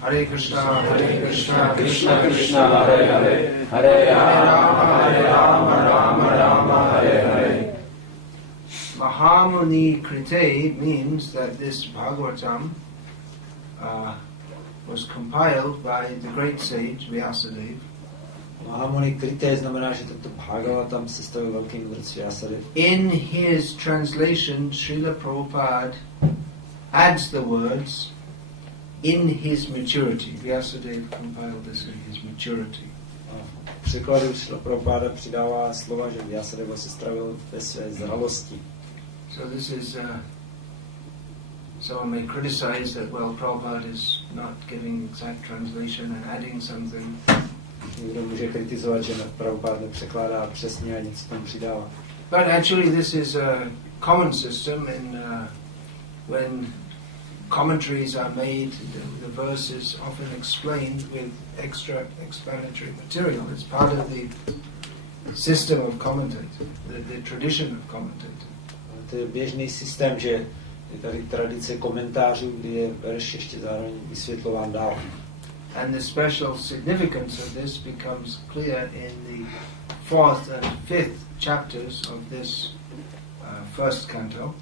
Hare Krishna, Krishna Krishna, Hare Hare, Hare Rama, Rama Rama, Hare Hare. Mahamuni Krite means that this Bhagavatam was compiled by the great sage Vyasadeva. Mahamuni Krite znamená, že tento Bhagavatam sestavil velký mudrc Vyasadeva. In his translation, Srila Prabhupada adds the words in his maturity. Vyasadeva compiled this in his maturity. V překladu Srila Prabhupada přidává slova, že Vyasadeva se stravil ve své zralosti. So this is, someone may criticize that, well, Prabhupada is not giving exact translation and adding something. Někdo může kritizovat, že Prabhupada nepřekládá přesně a nic tam přidává. But actually this is a common system in when commentaries are made, the verse is often explained with extra explanatory material. It's part of the system of commentator, the tradition of commentator. To je běžný systém, že je tady tradice komentářů, kdy je verš ještě zároveň vysvětlován dál. And the special significance of this becomes clear in the 4th and 5th chapters of this first canto.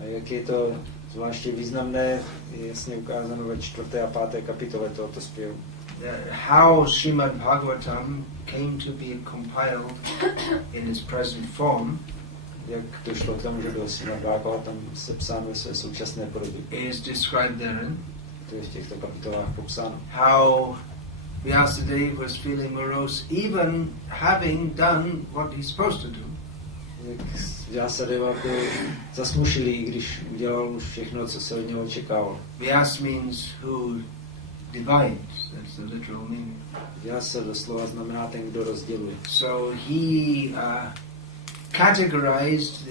A jak je to zvláště významné, je jasně ukázáno ve 4. a 5. kapitole tohoto zpěvu. How Srimad Bhagavatam came to be compiled in its present form, jak to šlo k tomu, že byl Srimad Bhagavatam sepsán ve své současné podobě. is described therein. To je v těchto kapitolách popsáno. How Vyasadeva was feeling morose even having done what he's supposed to do. Jak Vyasadeva byl zasmušilý, i když udělal už všechno, co se od něho očekávalo. Vyas means who divides, that's the literal meaning. Vyasa doslova znamená ten, kdo rozděluje. So he categorized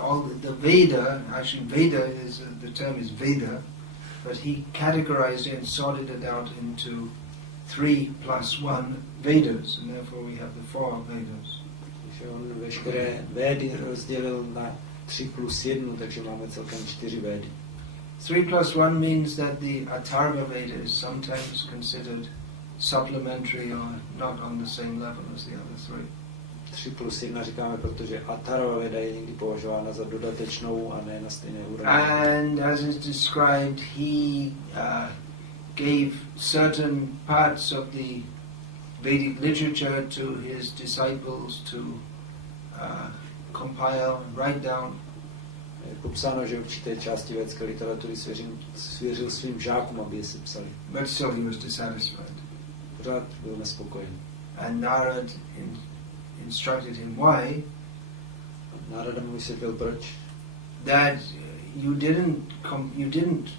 all the Veda, actually Veda is, the term is Veda, but he categorized it and sorted it out into 3 plus 1 Vedas, and therefore we have the 4 Vedas. Takže on veškeré védy rozdělil na 3 plus 1, takže máme celkem 4 védy. 3 plus 1 means that the Atharva Veda is sometimes considered supplementary or not on the same level as the other 3. 3 plus 1 říkáme, protože Atharva Veda je někdy považována za dodatečnou a ne na stejné úrovni. And as is described, he gave certain parts of the Vedic literature to his disciples to compile, write down. Je popsáno, že určité části védské literatury svěřil svým žákům, aby je sepsali. But still he was dissatisfied. Pořád byl nespokojený. And Narad instructed him why. Narada mu vysvětlil proč. That you didn't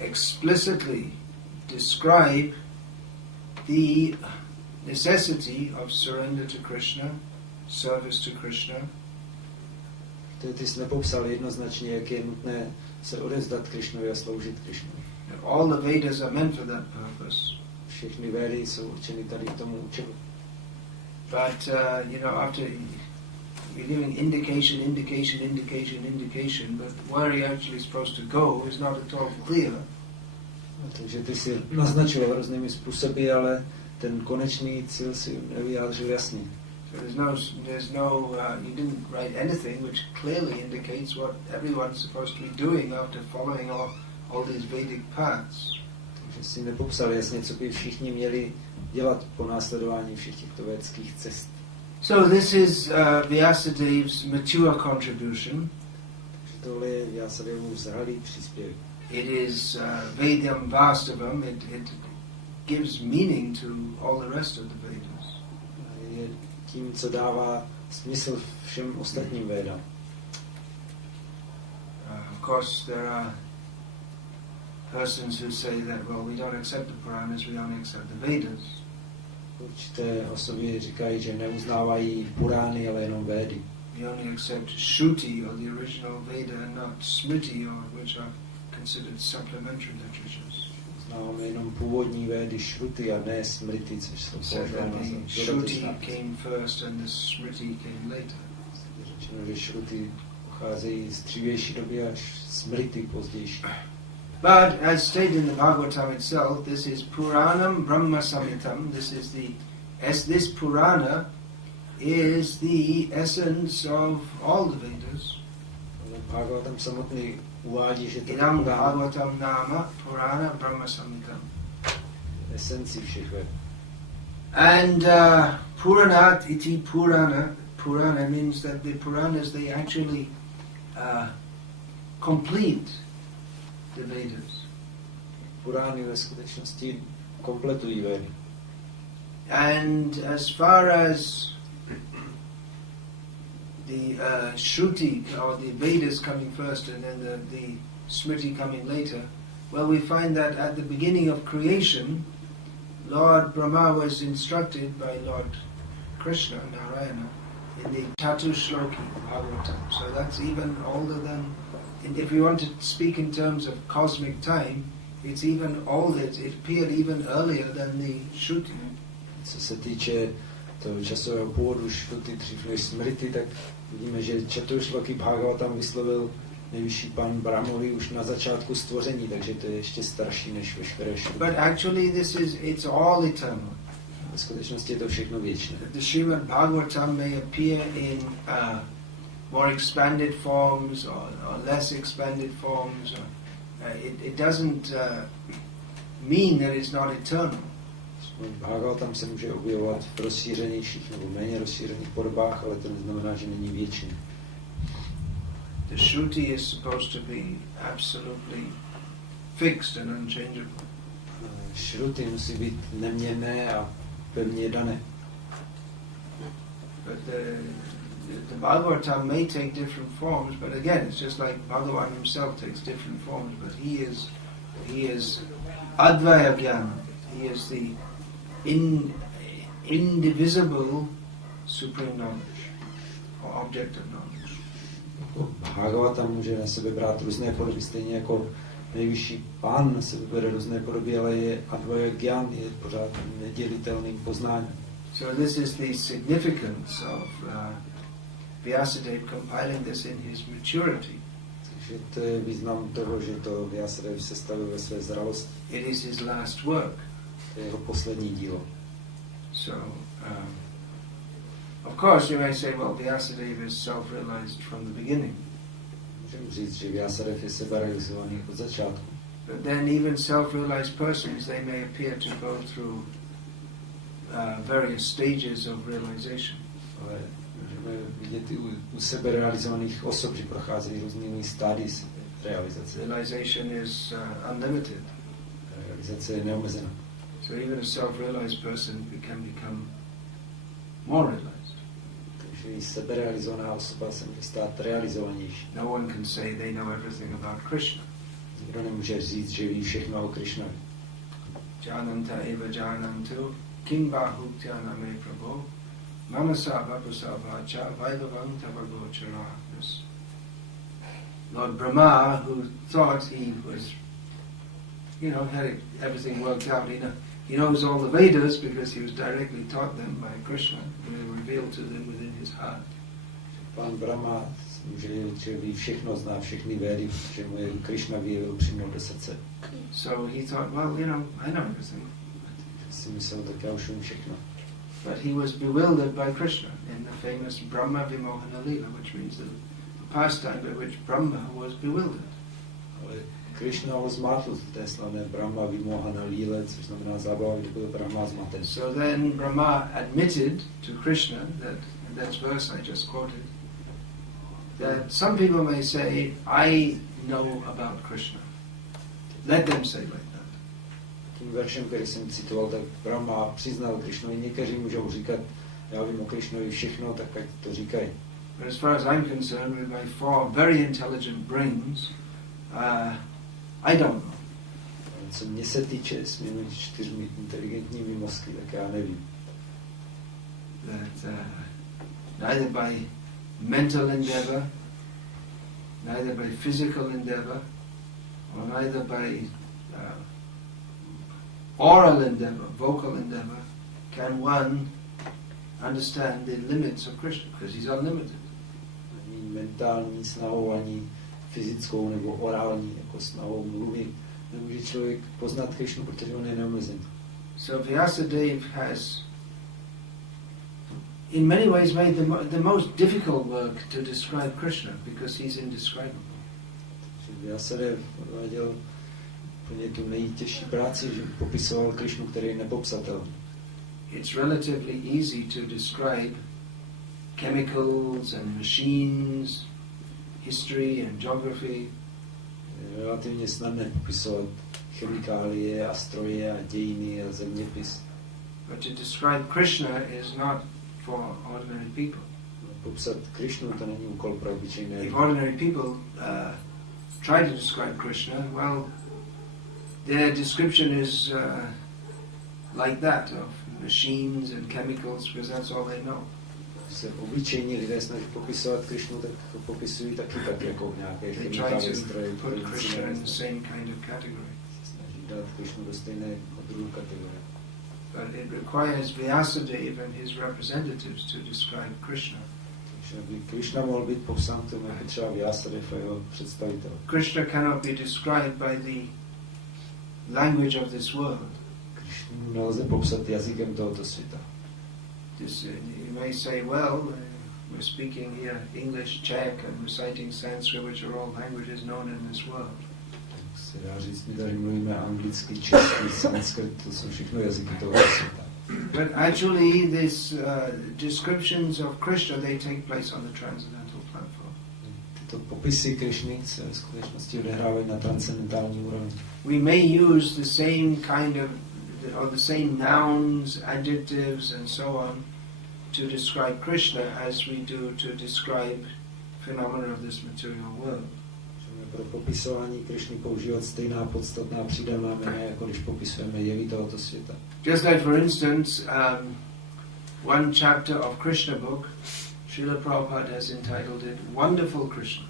explicitly describe the necessity of surrender to Krishna, service to Krishna. Ty jsi nepopsal jednoznačně, jak je nutné se odevzdat Krishnovi a sloužit Krishnovi. All the Vedas are meant for that purpose. Všechny védy jsou určeny tady k tomu účelu. But after you're giving indication, but where you're actually supposed to go is not at all clear. Takže ty si naznačil různými způsoby, ale ten konečný cíl si nevyjádřil jasně. So you didn't write anything which clearly indicates what everyone's supposed to be doing after following all these Vedic paths. Takže si nepopsal jasně, co by všichni měli dělat po následování všech těchto védských cest. So this is Vyasadev's mature contribution. Takže tohle je Vyasadevův zralý příspěvek. It is Vedam Vastavam. It gives meaning to all the rest of the Vedas. Je tím, co dává smysl všem ostatním védám. Of course, there are persons who say that, well, we don't accept the Puranas, we only accept the Vedas. Určité osoby říkají, že neuznávají Purány, ale jenom védy. We only accept Shruti, or the original Veda, and not Smriti, or which are considered supplementary literatures. Uznáváme jenom původní védy Shruti a ne Smriti, což jsou považovány za dodatečná. Shruti came first and the Smriti came later. Řečeno, že Shruti pocházejí z dřívější doby až smrti pozdější. But as stated in the Bhagavatam itself, this is Puranam Brahma Samhitam. This Purana is the essence of all the Vedas. Bhagavatam samotný uvádí, že to je Idam Bhagavatam Nama Purana Brahma Samhitam. Esenci všech ved. And Puranat iti Purana. Purana means that the Puranas, they actually complete the Vedas. Purány ve skutečnosti kompletují vedy. And as far as the Shruti, or the Vedas coming first and then the Smriti coming later, well, we find that at the beginning of creation, Lord Brahma was instructed by Lord Krishna, Narayana, in the Chatushloki Bhagavatam. So that's even older than, and if you want to speak in terms of cosmic time, it's even older, it appeared even earlier than the Shruti. Co se týče toho časového původu Šruty dřív než smrti, tak vidíme, že Čatušloky Bhagavatam vyslovil nejvyšší pan Brahmovi už na začátku stvoření, takže to je ještě starší než veškeré Šruty. But actually it's all eternal. V skutečnosti je to všechno věčné. The Srimad Bhagavatam may appear in more expanded forms or less expanded forms. It doesn't mean that it's not eternal. Bhagavatam se může objevovat v rozšířenějších nebo méně rozšířených podobách, ale to neznamená, že není věčný. The Shruti is supposed to be absolutely fixed and unchangeable. Šruty musí být neměnné a pevně dané. But the Bhagavatam may take different forms, but again, it's just like Bhagavan himself takes different forms, but he is Advaya Jnana. He is the indivisible supreme knowledge, or object of knowledge. Bhagavatam může na sebe brát různé podoby, stejně jako nejvyšší pán na sebe bere různé podoby, ale je Advaya Jnana, je pořád nedělitelným poznáním. So this is the significance of Vyasadeva compiling this in his maturity. Takže to je význam toho, že to Vyasadeva sestavil ve své zralosti. It is his last work. To je jeho poslední dílo. So, of course, you may say, well, Vyasadeva is self-realized from the beginning. Můžeme říct, že Vyasadeva je seberealizovaný od začátku. But then even self-realized persons, they may appear to go through various stages of realization. Ale můžeme vidět i u seberealizovaných osob, že procházejí různými stády realizace. Realization is unlimited. Realizace je neomezená. So even a self-realized person can become more realized. Takže i seberealizovaná osoba se může stát realizovanější. No one can say they know everything about Krishna. Nikdo nemůže říct, že ví všechno o Krišnovi. Jananta eva janantu kim bahutyaname prabhu mamasa vapusavacha vaivavam tavagochara. Lord Brahma, who thought he was, had everything worked out. He knows all the Vedas because he was directly taught them by Krishna. They were revealed to them within his heart. Pán Brahma může říct, že ví všechno, zná všechny Védy, protože mu je Krishna vyjevil přímo do srdce. So he thought, well, I know everything. Si myslel, tak já už vím všechno. But he was bewildered by Krishna in the famous Brahma Vimohana Leela, which means the pastime by which Brahma was bewildered. Ale Krishna ho zmátl v té slavné Brahma Vimohana Leela, což znamená zábava, kdy byl Brahma zmaten. So then Brahma admitted to Krishna that's verse I just quoted, that some people may say, I know about Krishna. Let them say like that. Tím veršem, který jsem citoval, tak Brahma přiznal Krishnovi. Někteří můžou říkat, já vím o Krishnovi všechno, tak ať to říkají. But as far as I'm concerned, with my 4 very intelligent brains, I don't know. Co mě se týče s mými 4 inteligentními mozky, tak já nevím. That neither by mental endeavor, neither by physical endeavor, or neither by oral endeavor, vocal endeavor, can one understand the limits of Krishna, because he's unlimited. ani mentální snahou, ani fyzickou nebo orální jako snahou mluvit. Nemůže člověk poznat Krišnu, protože on je neomezený. So Vyasadeva has in many ways made the most difficult work to describe Krishna because he's indescribable. Vyasadeva dělal úplně tu nejtěžší práci, že popisoval Krišnu, který je nepopsatelný. It's relatively easy to describe chemicals and machines, history and geography. Je relativně snadné popisovat chemikálie a stroje a dějiny a zeměpis. But to describe Krishna is not for ordinary people. Popsat Krišnu to není úkol pro obyčejné lidi. If ordinary people try to describe Krishna, well, their description is like that, of machines and chemicals, because that's all they know. Se obyčejní lidé snaží popisovat Krišnu, tak popisují taky tak jako nějaké chemikálie, stroje. Put Krishna in the same kind of category. Snaží dát Krišnu do stejné druhu kategorie. But it requires Vyasadeva and his representatives to describe Krishna. Takže aby Krišna mohl být popsán, to je třeba Vyasadeva a jeho představitel. Krishna cannot be described by the language of this world. Krišnu nelze popsat jazykem tohoto světa. You may say, well, we're speaking here English, Czech, and reciting Sanskrit, which are all languages known in this world. Tak se dá říct, my tady mluvíme anglicky, česky, sanskrit, to jsou všechno jazyky tohoto světa. But actually, these descriptions of Krishna, they take place on the transcendental platform. Tyto popisy Krišny se v skutečnosti odehrávají na transcendentální úrovni. We may use the same kind of, or the same nouns, adjectives, and so on, to describe Krishna as we do to describe phenomena of this material world. Můžeme pro popisování Krišny používat stejná podstatná přídavná jména, jako když popisujeme jevy tohoto světa. Just like, for instance, one chapter of Krishna book, Srila Prabhupada has entitled it Wonderful Krishna.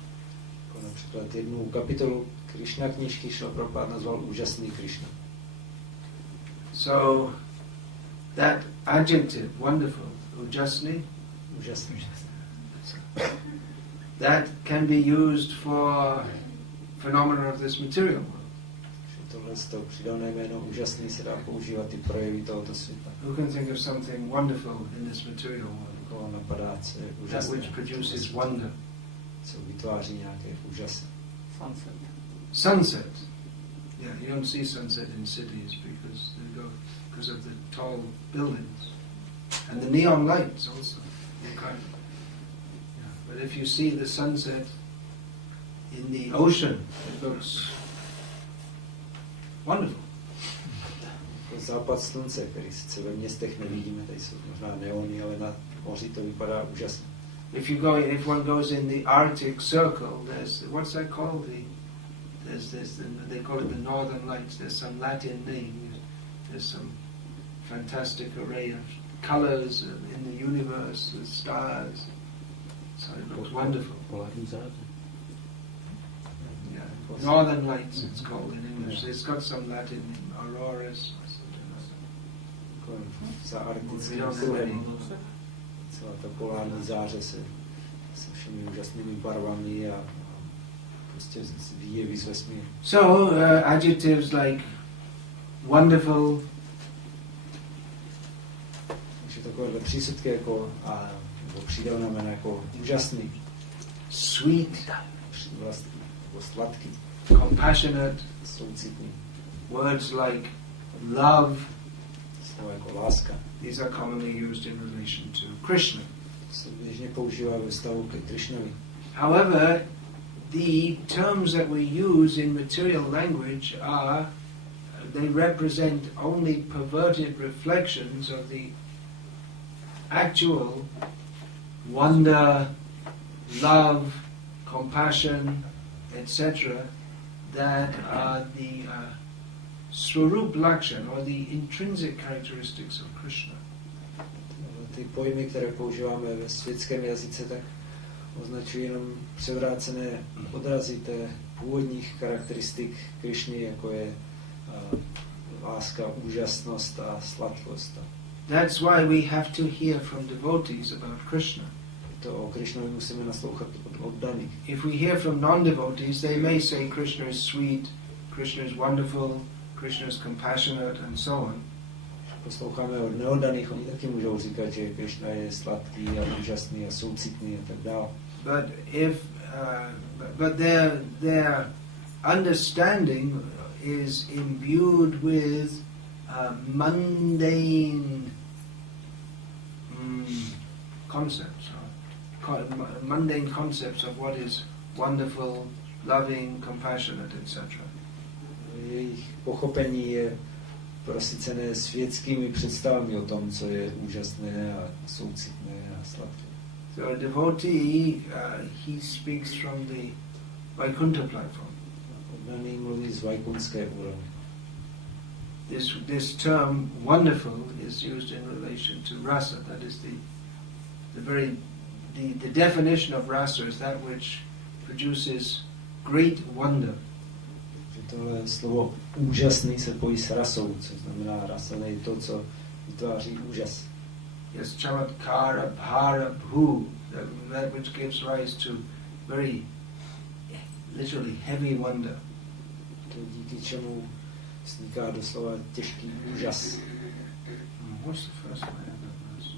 Jako například jednu kapitolu Krišna knížky Srila Prabhupada nazval Úžasný Krišna. So that adjective, wonderful, ujasni, Úžasný. that can be used for phenomena of this material world. Tohle z toho přidané jméno Úžasný se dá používat i projevy tohoto světa. Who can think of something wonderful in this material world? Koho napadá, co je That úžasné. which produces wonder. Co vytváří nějaké úžasy. Sunset. Sunset. Yeah, you don't see sunset in cities because of the tall buildings. And the neon lights also. But if you see the sunset in the ocean, it looks wonderful. Západ slunce, který sice ve městech nevidíme, tady jsou možná neony, ale na moři to vypadá úžasně. If one goes in the Arctic Circle, there's what's that called? They call it the Northern Lights. There's some Latin name. There's some fantastic array of colors in the universe with stars. So it looks wonderful. Yeah. Northern Lights, it's called in English. It's got some Latin name, auroras or something like that. Za arktickým We don't have kruhem. any. Celá ta polární záře se všemi úžasnými barvami a prostě výjevy z vesmíru. So adjectives like wonderful, Takže takovéhle přísudky jako nebo přídavná jména jako úžasný, sweet, vlastní, nebo sladký, compassionate, soucitný, words like love, slovo jako láska. these are commonly used in relation to Krishna. To se běžně používá ve vztahu ke Krišnovi. However, the terms that we use in material language they represent only perverted reflections of the actual wonder, love, compassion, etc. that are the Swarup Lakshan, or the intrinsic characteristics of Krishna. Ty pojmy, které používáme ve světském jazyce, tak označují jenom převrácené odrazy té původních charakteristik Krišny, jako je láska, úžasnost a sladkost. That's why we have to hear from devotees about Krishna. to o Krišnovi musíme naslouchat od oddaných. If we hear from non-devotees, they may say Krishna is sweet, Krishna is wonderful, Krishna is compassionate, and so on. Posloucháme od neoddaných, oni taky můžou říkat, že Krišna je sladký a úžasný a soucitný a tak dále. But their understanding is imbued with mundane concepts of what is wonderful, loving, compassionate, etc. Jejich pochopení je prosycené světskými představami o tom, co je úžasné a soucitné a sladké. So a devotee, he speaks from the Vaikuntha platform. Oddaný mluví z vajkunské úrovně. This term wonderful is used in relation to rasa. That is the definition of rasa is that which produces great wonder. Tohle slovo úžasný se pojí s rasou, co znamená rasa je to, co vytváří úžas. Yes, chamatkara, bhara, bhu, that which gives rise to very literally heavy wonder. To díky čemu vzniká doslova těžký úžas. What's the first line of that verse?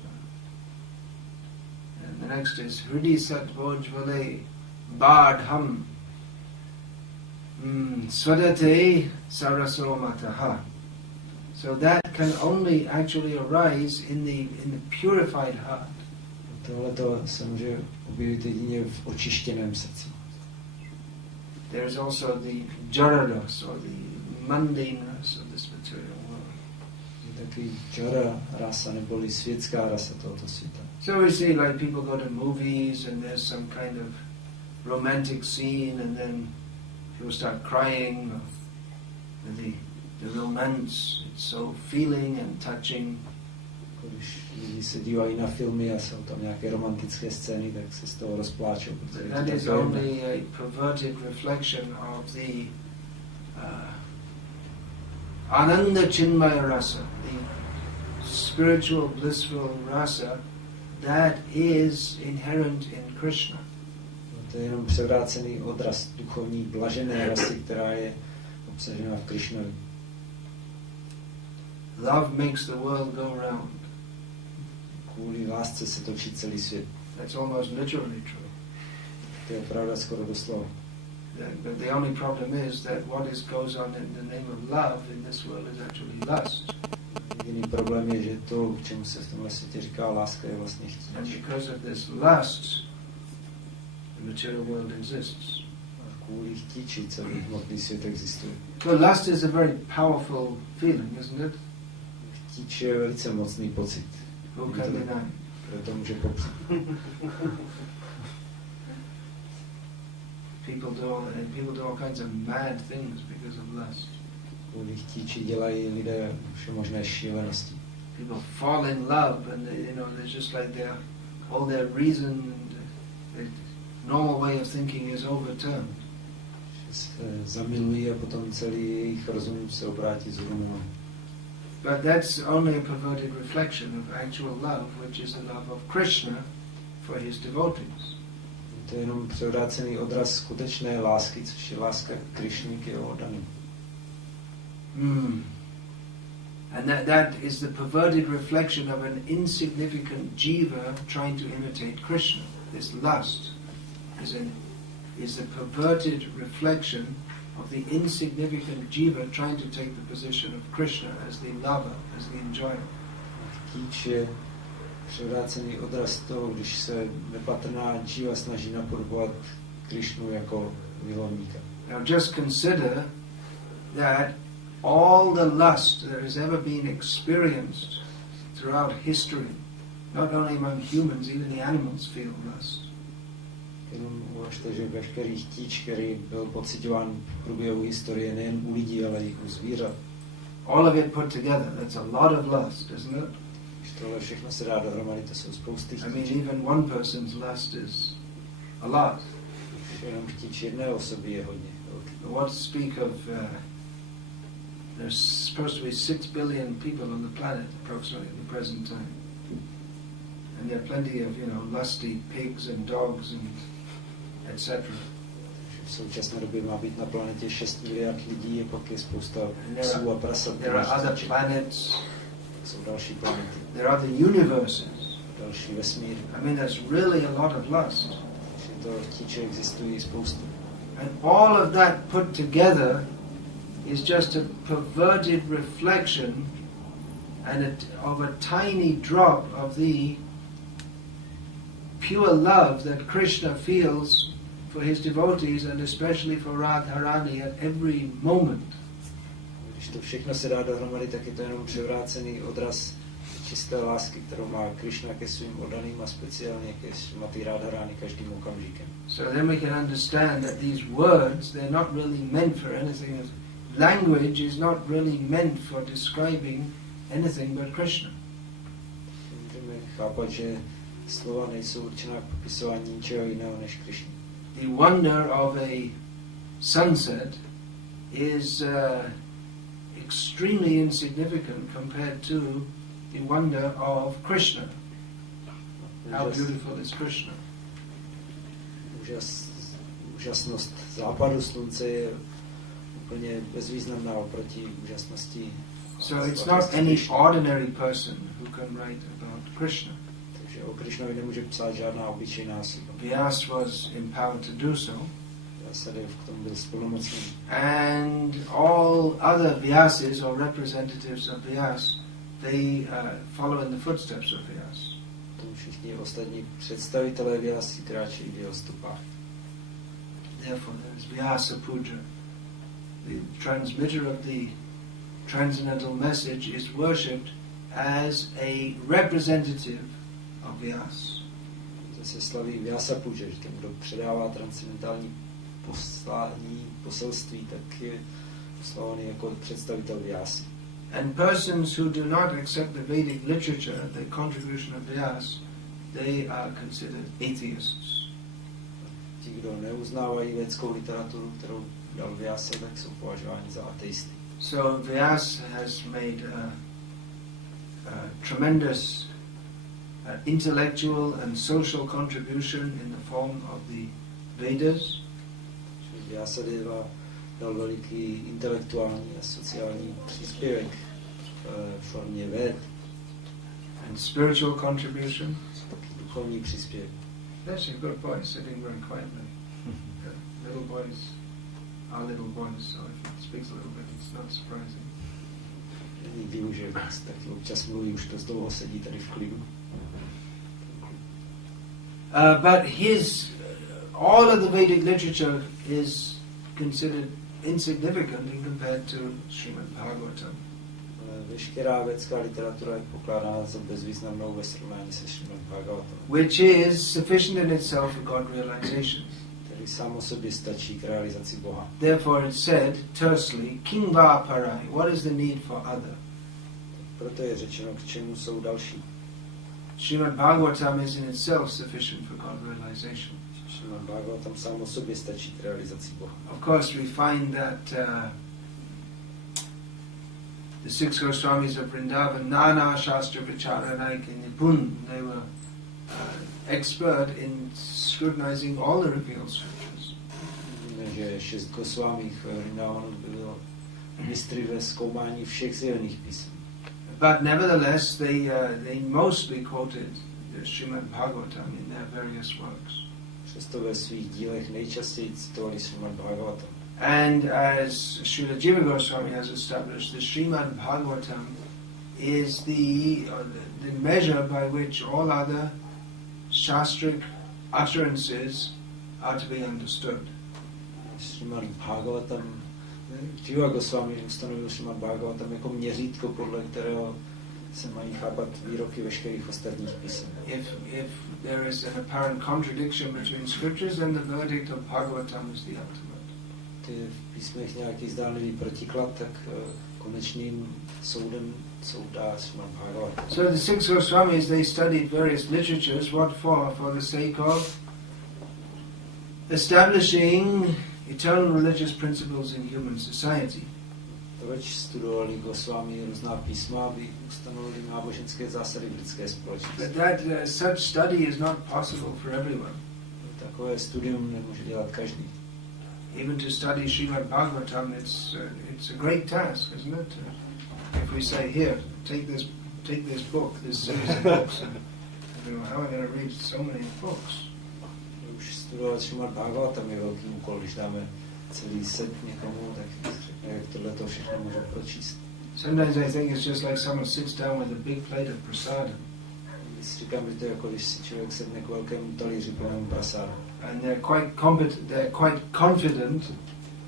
And the next is Hridi Satvojvale Bardham Swadate Sarasomataha. So that can only actually arise in the purified heart. Tohleto se může objevit jedině v očištěném srdci. There is also the jaradas, or the mundaneness of this material world. Je takový jara rasa, neboli světská rasa tohoto světa. So we see like people go to movies and there's some kind of romantic scene and then people start crying. The romance, it's so feeling and touching. Když lidi se dívají na filmy a jsou tam nějaké romantické scény, tak se z toho rozpláčou. That is only a perverted reflection of the Ananda Chinmaya rasa, the spiritual blissful rasa that is inherent in Krishna. To je jenom převrácený odraz duchovní blažené rasy, která je obsažena v Krishnovi. Love makes the world go round. Kvůli lásce se točí celý svět. That's almost literally true. To je pravda skoro doslova. But the only problem is that what goes on in the name of love in this world is actually lust. Jediný problém je, že to, čemu se v tomhle světě říká láska, je vlastně chtíč. And because of this lust, the material world exists. A kvůli chtíči celý hmotný svět existuje. So lust is a very powerful feeling, isn't it? Chtíč je velice mocný pocit. Who can deny? Kdo to může popřít? People do all kinds of mad things because of lust. Kvůli chtíči dělají lidé všemožné šílenosti. People fall in love and they're just like all their reason and their normal way of thinking is overturned. Se zamilují a potom celý jejich rozum se obrátí z rumu. But that's only a perverted reflection of actual love, which is the love of Krishna for his devotees. To je jenom převrácený odraz skutečné lásky, což je láska k Krišně, k jeho oddaným. And that is the perverted reflection of an insignificant jiva trying to imitate Krishna. This lust is a perverted reflection of the insignificant jiva trying to take the position of Krishna as the lover, as the enjoyer. Chtíč je převrácený odraz toho, když se nepatrná jiva snaží napodobovat Krišnu jako milovníka. Now just consider that all the lust that has ever been experienced throughout history, not only among humans, even the animals feel lust. Jenom uvažte, že veškerý chtíč, který byl pociťován v průběhu historie nejen u lidí, ale i u zvířat. All of it put together, that's a lot of lust, isn't it? Když tohle všechno se dá dohromady, to jsou spousty chtíčů. I mean, even one person's lust is a lot. Jenom chtíč jedné osoby je hodně. What to speak of, there's supposed to be 6 billion people on the planet, approximately, at the present time. And there are plenty of, lusty pigs and dogs and etc. V současné době má být na planetě 6 miliard lidí a pak je spousta And psů a prasat. there are other planets. Jsou další planety. There are the universes. Další vesmír. I mean, there's really a lot of lust. To chtíče existují spoustu. And all of that put together is just a perverted reflection of a tiny drop of the pure love that Krishna feels for his devotees and especially for Radharani at every moment. Když to všechno se dá dohromady, tak je to jenom převrácený odraz čisté lásky, kterou má Krishna ke svým oddaným a speciálně ke Srimati Radharani každým okamžikem. So then we can understand that these words, they're not really meant for anything. Language is not really meant for describing anything but Krishna. Můžeme chápat, že slova nejsou určená k popisování ničeho jiného než Krishna. The wonder of a sunset is extremely insignificant compared to the wonder of Krishna. How beautiful is Krishna. Úžasnost západu slunce je úplně bezvýznamná oproti úžasnosti. So it's not any ordinary person who can write about Krishna. Takže o Krishnovi nemůže psát žádná obyčejná osoba. Vyas was empowered to do so. Vyasadeva k tomu byl splnomocný. And all other Vyasis or representatives of Vyas, they follow in the footsteps of Vyas. Všichni ostatní představitelé Vyasy kráčí v jeho stopách. Therefore there is Vyasa Puja. The transmitter of the transcendental message is worshipped as a representative of Vyas. To se slaví Vyasa Puja, že ten, kdo předává transcendentální poselství, tak je oslavovaný jako představitel Vyasy. And persons who do not accept the Vedic literature, the contribution of Vyas, they are considered atheists. Ti, kdo neuznávají védskou literaturu, kterou dal Vyasa, tak jsou považováni za ateisty. So Vyas has made a tremendous intellectual and social contribution in the form of the Vedas. Vyasadeva dal veliký intelektuální a sociální příspěvek v formě ved. And spiritual contribution. Duchovní příspěvek. That's a good boy sitting very quietly. Little boys are little boys, so if he speaks a little bit, it's not surprising. Vím, že taky občas mluví, už to z dlouho sedí tady v klidu. But all of the Vedic literature is considered insignificant in compared to Srimad Bhagavatam. Veškerá védská literatura je pokládána za bezvýznamnou ve srovnání se Srimad Bhagavatam. Which is sufficient in itself for God realization. Který sám o sobě stačí k realizaci Boha. Therefore it said tersely, King va parai, what is the need for other? Proto je řečeno, k čemu jsou další. Srimad Bhagavatam is in itself sufficient for God realization. Srimad Bhagavatam sám o sobě stačí k realizaci Boha. Of course we find that the six Goswamis of Vrindavan, Nana Shastra Vicharanayik and Nipun, they were expert in scrutinizing all the revealed scriptures. Že 6 Goswamí v Vrindavanu bylo mistry ve zkoumání všech zjevených písm. But nevertheless, they mostly quoted the Srimad Bhagavatam in their various works. Přesto ve svých dílech nejčastěji citovali Srimad Bhagavatam. And as Srila Jiva Goswami has established, the Srimad Bhagavatam is the measure by which all other shastric utterances are to be understood. Srimad Bhagavatam, Jiva Goswami ustanovil Srimad Bhagavatam jako měřítko, podle kterého se mají chápat výroky veškerých ostatních písem. If there is an apparent contradiction between scriptures, then the verdict of Bhagavatam is the ultimate. V písmech nějaký zdánlivý protiklad, tak konečným soudem soudá Srimad Bhagavatam. So the six Goswamis, they studied various literatures. What for? For the sake of establishing eternal religious principles in human society. Proč studovali Swami různá písma, aby ustanovili náboženské zásady v lidské společnosti? But that such study is not possible for everyone. Takové studium nemůže dělat každý. Even to study Srimad Bhagavatam, it's a great task, isn't it? If we say, here, take this book, this series of books, and how am I going to read so many books? Už studovat Srimad Bhagavatam je velký úkol, když dáme celý set někomu, tak řekne, jak tohleto všechno může pročíst. Sometimes I think it's just like someone sits down with a big plate of prasadam. Říkám, že to je jako když si člověk sedne k velkému talíři plnému prasádu. And they're quite confident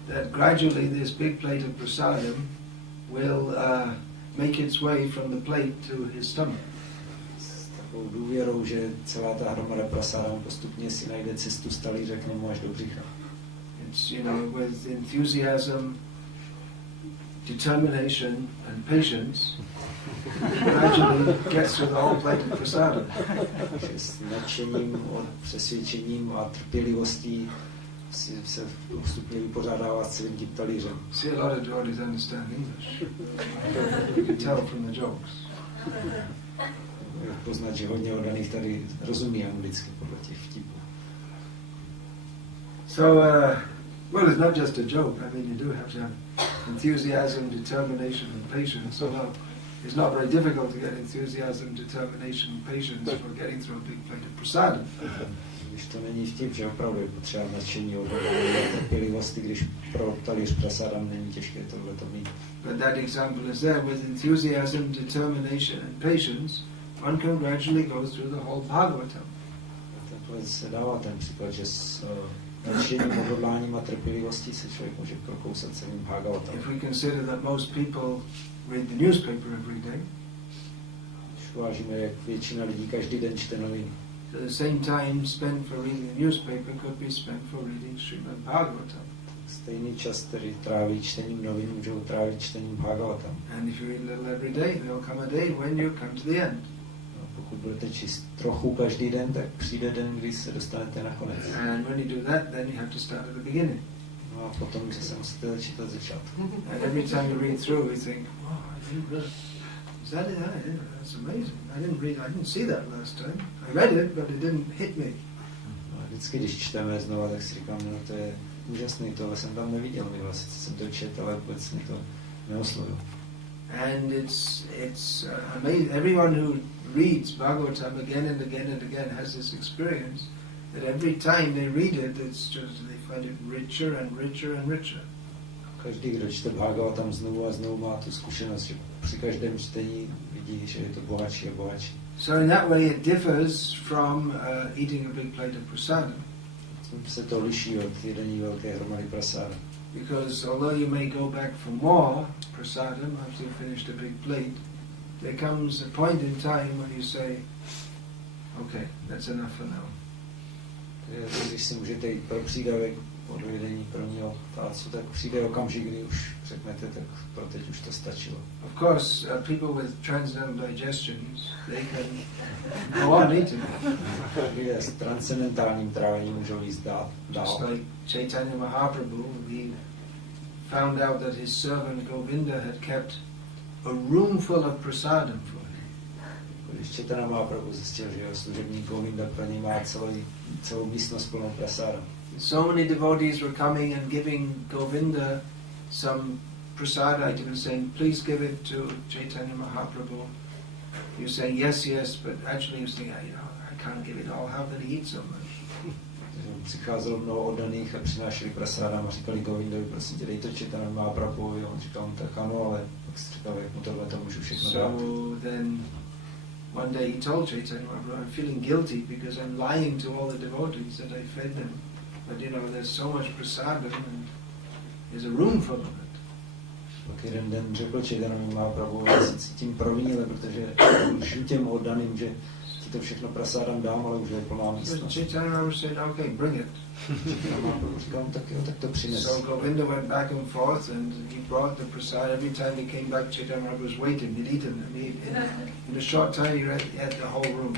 that gradually this big plate of prasadam will make its way from the plate to his stomach. S takovou důvěrou, že celá ta hromada prasádam postupně si najde cestu z talíře k němu až do břicha. It's, with enthusiasm, determination and patience, gradually gets to the whole plate of prasadam. S nadšením, přesvědčením a trpělivostí se postupně vypořádává s celým tím talířem. See, a lot of devotees understand English. You can tell from the jokes. Poznat, že hodně oddaných tady rozumí anglicky podle těch vtipů. So, well, it's not just a joke. I mean, you do have to have enthusiasm, determination, and patience. So, no, it's not very difficult to get enthusiasm, determination, and patience for getting through a big plate of prasadam. Když to není vtip, že opravdu je potřeba nadšení, odhodlání a trpělivosti, když pro talíř prasádam není těžké tohleto mít. But that example is there. With enthusiasm, determination, and patience, one can gradually go through the whole Bhagavatam. Takhle se dává ten příklad, že s nadšením, odhodláním a trpělivostí se člověk může prokousat celým Bhagavatam. If we consider that most people read the newspaper every day, Když uvážíme, jak většina lidí každý den čte noviny, so the same time spent for reading the newspaper could be spent for reading Srimad Bhagavatam. stejný čas, který tráví čtením novin, můžou trávit čtením Bhagavatam. And if you read a little every day, there'll come a day when you come to the end. No, pokud budete číst trochu každý den, tak přijde den, kdy se dostanete na konec. And when you do that, then you have to start at the beginning. No a potom se musíte začít od začátku. And every time you read through, you think, wow, I didn't really... Is that it? That's amazing. I didn't see that last time. I read it, but it didn't hit me. No, vždycky, když čteme znova, tak si říkám, no to je úžasný, tohle jsem tam neviděl, sice jsem to četl, ale vůbec mi to neoslovil. And it's amazing. Everyone who reads Bhagavatam again and again and again has this experience that every time they read it, it's just they find it richer and richer and richer. Každý, kdo čte Bhagavatam znovu a znovu, má tu zkušenost, že při každém čtení vidí, že je to bohatší a bohatší. So in that way it differs from eating a big plate of prasadam. Se to liší od jedení velké hromady prasáda. Because although you may go back for more prasadam after you've finished a big plate, there comes a point in time when you say, okay, that's enough for now. Když si můžete jít pro přídavek po dojedení prvního tácu, tak přijde okamžik, kdy už řeknete, tak pro teď už to stačilo. Of course, people with transcendental digestions, they can go on eating. Lidé s transcendentálním trávením můžou jíst dál. Just like Chaitanya Mahaprabhu, he found out that his servant Govinda had kept a room full of prasadam for him. Když Chaitanya Mahaprabhu zjistil, že jeho služebník Govinda pro něj má celou místnost plnou prasádam. So many devotees were coming and giving Govinda some prasad item and saying, please give it to Chaitanya Mahaprabhu. He was saying, yes, yes, but actually he was thinking, I can't give it all. How did he eat so much? Přicházelo mnoho oddaných a přinášeli prasádám a říkali Govindovi, prosím tě, dej to Chaitanya Mahaprabhuvi. On říkal, tak ano, ale pak si říkal, jak mu tohle to můžu všechno dát. So then one day he told Chaitanya Mahaprabhu, I'm feeling guilty because I'm lying to all the devotees that I fed them. But there's so much prasadam and there's a room full of it. Pak jeden den řekl Chaitanya Mahaprabhu, já se cítím provinile, protože lžu těm oddaným, že ti to všechno prasádám dám, ale už je plná místnost. Chaitanya Mahaprabhu said, okay, bring it. Chaitanya Mahaprabhu říkal, tak jo, tak to přines. So Govinda went back and forth and he brought the prasad. Every time he came back, Chaitanya Mahaprabhu was waiting. He'd eaten and in a short time he had the whole room.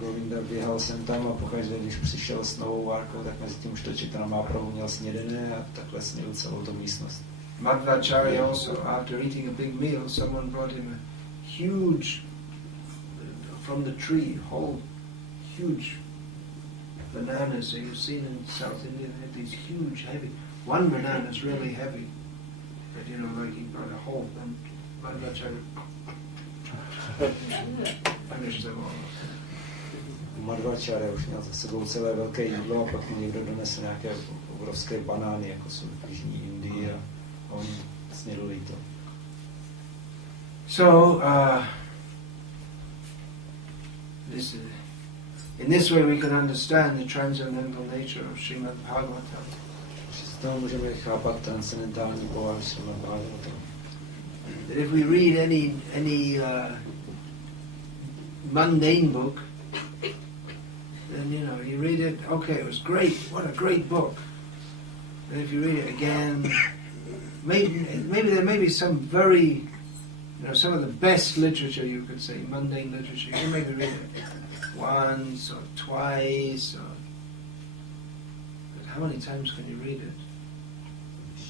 Govinda běhal sem tam a pokaždé, když přišel s novou várkou, tak mezi tím už to Chaitanya Mahaprabhu měl snědené a takhle sněl celou tu místnost. Madhvacharya also, after eating a big meal, someone brought him a huge, from the tree, whole huge bananas. So you've seen in South India, they have these huge, heavy. One banana is really heavy, but you know, like he brought a whole, and Madhvacharya finished them all. Madhvacharya už měl za sebou celé velké jídlo a pak mu někdo donesl nějaké obrovské banány, jako jsou v Jižní Indii, a on snědl to. So, in this way we can understand the transcendental nature of Srimad Bhagavatam. Z toho můžeme chápat transcendentální povahu Srimad Bhagavatam. That if we read any mundane book, then you know you read it. Okay, it was great. What a great book. And if you read it again, maybe there may be some very, some of the best literature, you could say, mundane literature. You maybe read it once or twice, but how many times can you read it?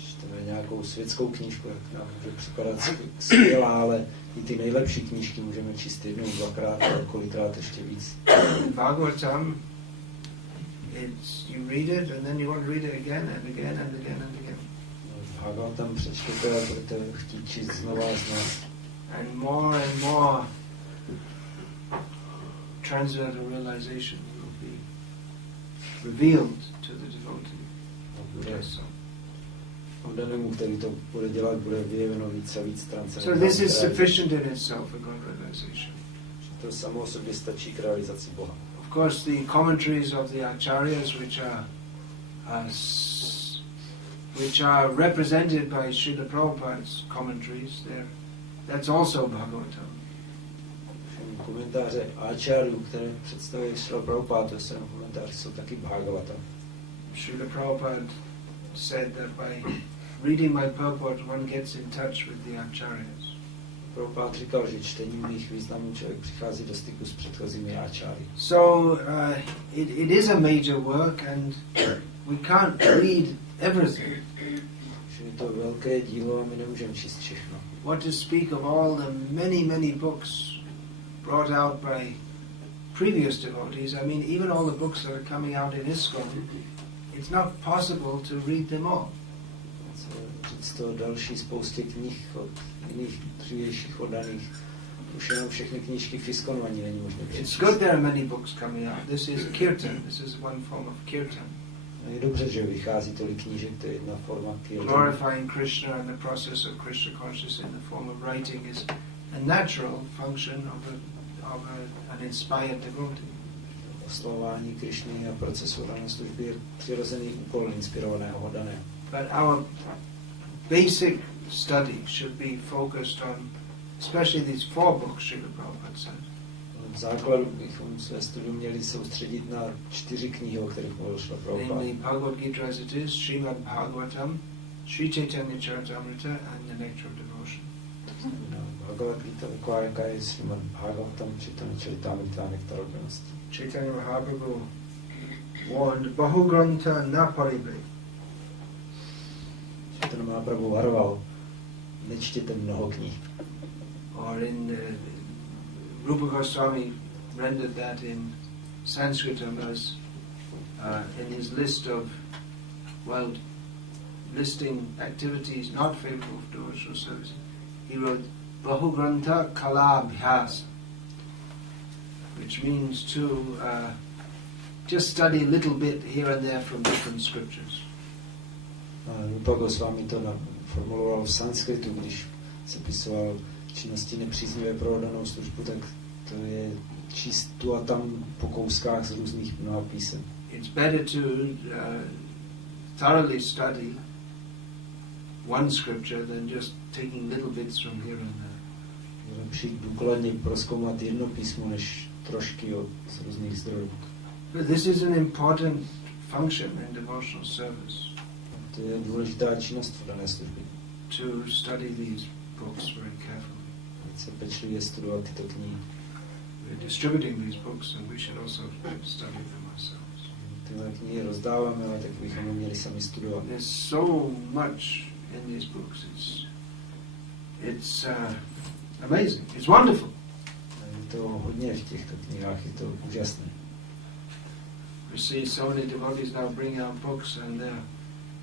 Čteme nějakou světskou knížku, jak nám může připadat skvělá, ale i ty nejlepší knížky můžeme číst jednou, dvakrát, ale kolikrát ještě víc. Bhagavatam, you read it and then you want to read it again and again and again and again. Bhagavatam přečtete a budete chtít číst znova a znova. And more transcendental realization will be revealed to the devotee. Oddanemu, který to bude dělat, bude vyjeveno víc a víc transcendentální. So this is sufficient in itself for God realization. To samo o sobě stačí k realizaci Boha. Of course, the commentaries of the acharyas, which are represented by Srila Prabhupada's commentaries, that's also Bhagavatam. Komentáře acharyů, které představuje Srila Prabhupada, to jsou komentáře, jsou taky Bhagavatam. Srila Prabhupada said that by reading my purport, one gets in touch with the acharyas. Prabhupada říkal, že čtením mých významů člověk přichází do styku s předchozími acháry. So it is a major work, and we can't read everything. Je to velké dílo a my nemůžeme číst všechno. What to speak of all the many books brought out by previous devotees. I mean, even all the books that are coming out in ISKCON, it's not possible to read them all. Říct to další spoustě knih od jiných dřívějších oddaných. Už jenom všechny knížky v ISKCONu ani není možné přečíst. It's good there are many books coming out. This is kirtan. This is one form of kirtan. Je dobře, že vychází tolik knížek, to je jedna forma kirtan. Glorifying Krishna and the process of Krishna consciousness in the form of writing is a natural function of an inspired devotee. Oslavování Krišny a proces oddané služby je přirozený úkol inspirovaného oddaného. But our basic study should be focused on, especially these 4 books Srila Prabhupada said. V základu bychom své studium měli soustředit na 4 knihy, o kterých mluvil Srila Prabhupada. Namely Bhagavad Gita as it is, Srimad Bhagavatam, Sri Chaitanya Charitamrita and the Nectar of Devotion. Bhagavad Gita taková, jaká je Srimad Bhagavatam, Chaitanya Charitamrita a Nectar of Devotion. Chaitanya Mahaprabhu warned, Bahu Grantha na paribe. Chaitanya Mahaprabhu varoval, nečtěte mnoho knih. Or in Rupa Goswami rendered that in Sanskritam as in his list of, listing activities not favorable for devotional service. He wrote Bahu Grantha Kalabhyasa, which means to just study a little bit here and there from different scriptures. Rupa Goswami to formuloval v sanskritu, když sepisoval činnosti nepříznivé pro oddanou službu, tak to je číst tu a tam po kouskách z různých mnoha písem. It's better to thoroughly study one scripture than just taking little bits from here and there. Je lepší důkladně prozkoumat jedno písmo, než trošky z různých zdrojů. But this is an important function in devotional service. To je důležitá činnost v dané službě. To study these books very carefully. Se pečlivě studovat tyto knihy. We're distributing these books and we should also study them ourselves. Tyhle knihy rozdáváme, ale tak bychom je měli sami studovat. There's so much in these books. It's amazing. It's wonderful. Je to hodně v těchto knihách, je to úžasné. We see so many devotees now bring out books, and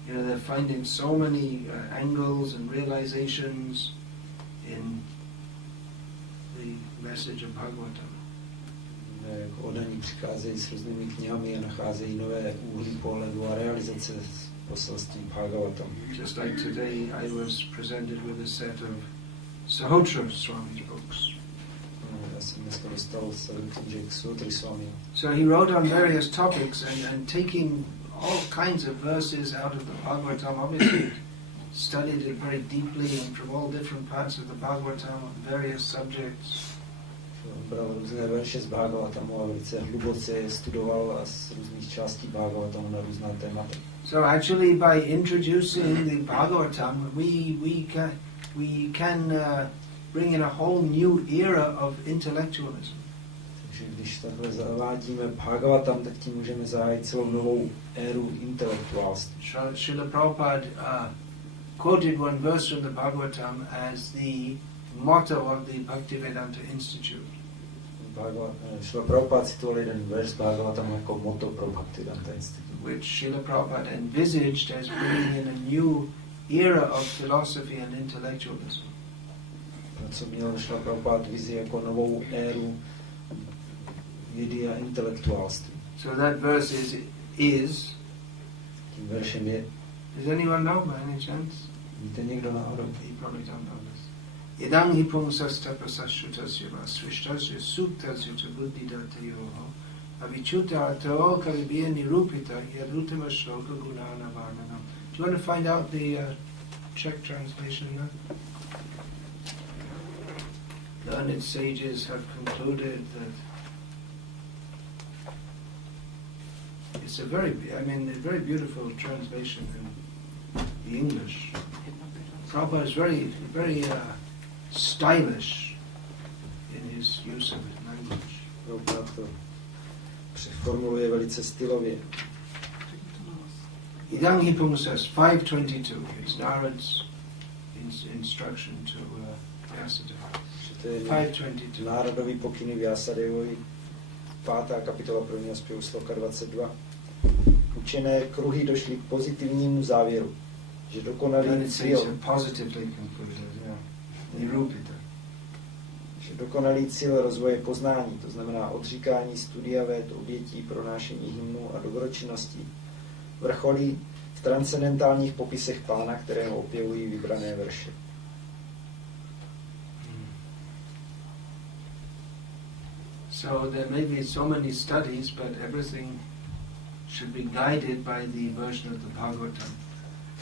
they're finding so many angles and realizations in the message of Bhagavatam. Jak oddaní přicházejí s různými knihami a nacházejí nové úhly pohledu a realizace poselství Bhagavatam. Just like today, I was presented with a set of Sahotra Swami's books. Já jsem dneska dostal knížek Sutry Swami. So he wrote on various topics and taking all kinds of verses out of the Bhagavatam. Obviously, studied it very deeply and from all different parts of the Bhagavatam on various subjects. Bral různé verše z Bhagavatamu a velice hluboce je studoval a z různých částí Bhagavatamu na různá témata. So actually, by introducing the Bhagavatam, we can bring in a whole new era of intellectualism. Takže když takhle zavádíme Bhagavatam, tak tím můžeme zahájit celou novou éru intelektuálství. Srila Prabhupada quoted one verse from the Bhagavatam as the motto of the Bhaktivedanta Institute. Srila Prabhupada citoval jeden verš z Bhagavatamu jako motto pro Bhaktivedanta Institute. Which Srila Prabhupada envisaged as bringing in a new era of philosophy and intellectualism. Co měl Srila Prabhupada vizi jako novou éru vědy a intelektuálství. So that verse is Tím veršem je. Does anyone know by any chance? Víte někdo náhodou? You probably don't know this. Idam hi pungsasta prasashutasya va svishtasya suktasya cha buddhidatayoho avichutato kalibhya nirupita yadutama shloka gunana varnanam. Do you want to find out the Czech translation of that? Learned sages have concluded that it's a very beautiful translation in the English. Prabhupada is very stylish in his use of language. Prabhupada to přeformuluje velice stylově. Idam hi pungsas 522. It's Narad's instruction to Vyasadeva. 522. Národový pokyny Vyasadevovi, 5. kapitola prvního zpěvu, sloka 22. Učené kruhy došly k pozitivnímu závěru, že dokonalý cíl rozvoje poznání, to znamená odříkání studia véd, obětí, pronášení hymnů a dobročinností, vrcholí v transcendentálních popisech Pána, které opěvují vybrané verše. So there may be so many studies, but everything should be guided by the version of the Bhagavatam.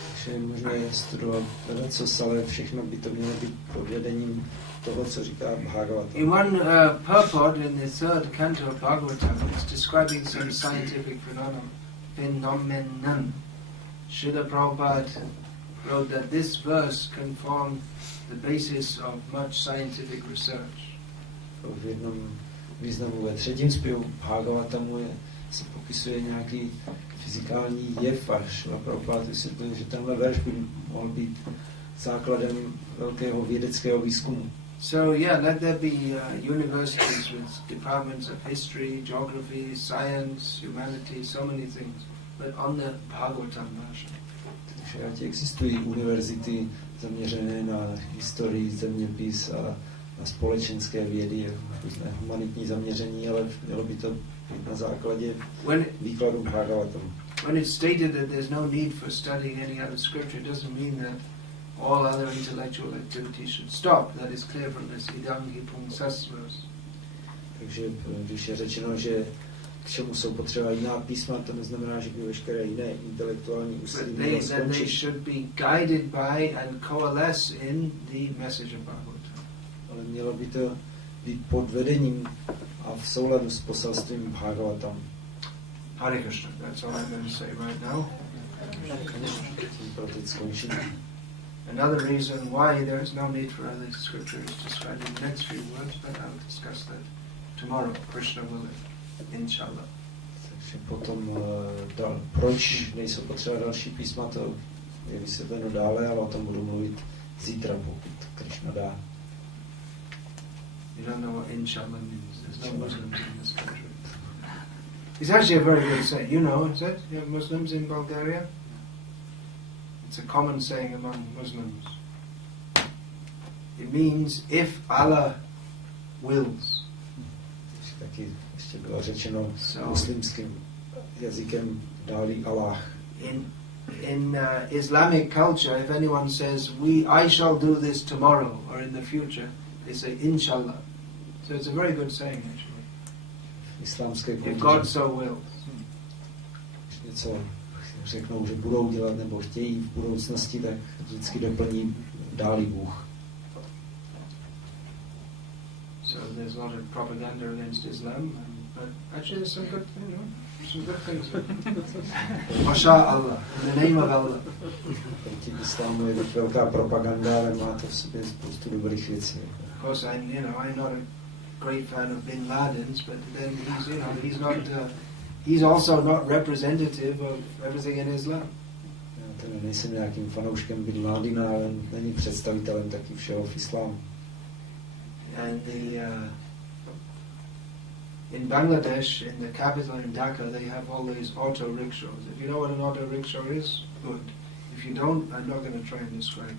Takže je možné studovat lecos, ale všechno by to mělo být pod vedením toho, co říká Bhagavatam. In one purport in the third canto of Bhagavatam, it's describing some scientific phenomenon. Srila Prabhupada wrote that this verse can form the basis of much scientific research. V jednom významu ve třetím zpěvu Bhagavatamu se popisuje nějaký fyzikální jev, až Prabhupada vysvětluje, že tenhle verš by mohl být základem velkého vědeckého výzkumu. So yeah, let there be universities with departments of history, geography, science, humanity, so many things, but on the Bhagavatam version. Takže ať existují univerzity zaměřené na historii, zeměpis a na společenské vědy, různé humanitní zaměření, ale mělo by to být na základě výkladu Bhagavatamu. When it's stated that there's no need for studying any other scripture, it doesn't mean that all other intellectual activities should stop. That is clear from this idam hi pungsas verse. Takže když je řečeno, že k čemu jsou potřeba jiná písma, to neznamená, že by veškeré jiné intelektuální úsilí mělo skončit. They should be guided by and coalesce in the message of Bhagavatam. Ale mělo by to být pod vedením a v souladu s poselstvím Bhagavatam. Hare Krishna. That's all I'm going to say right now. Another reason why there is no need for other scripture is described in the next few words, but I'll discuss that tomorrow. Krishna will, inshallah. Takže potom proč nejsou potřeba další písma, to je vysvětleno dále, ale o tom budu mluvit zítra, pokud Krishna dá. You don't know what inshallah means. There's no Muslims in this country. It's actually a very good saying. You know, is it? You have Muslims in Bulgaria? It's a common saying among Muslims. It means if Allah wills. Taky ještě bylo řečeno muslimským jazykem dálí Allah. In Islamic culture, if anyone says, I shall do this tomorrow or in the future, they say inshallah. So it's a very good saying actually. Islámské kultuře. If God so wills. Něco řeknou, že budou dělat nebo chtějí v budoucnosti, tak vždycky doplní dálí Bůh. So there's a lot of propaganda against Islam, but actually there's some good things. MashaAllah, in the name of Allah. Proti islámu je velká propaganda, ale má to v sobě spoustu dobrých věcí. Of course, I'm not a great fan of Bin Laden's, but then he's also not representative of everything in Islam. Já teda nejsem nějakým fanouškem Bin Ladena, ale není představitelem taky všeho v islámu. And in Bangladesh, in the capital in Dhaka, they have all these auto rickshaws. If you know what an auto rickshaw is, good. If you don't, I'm not going to try and describe it.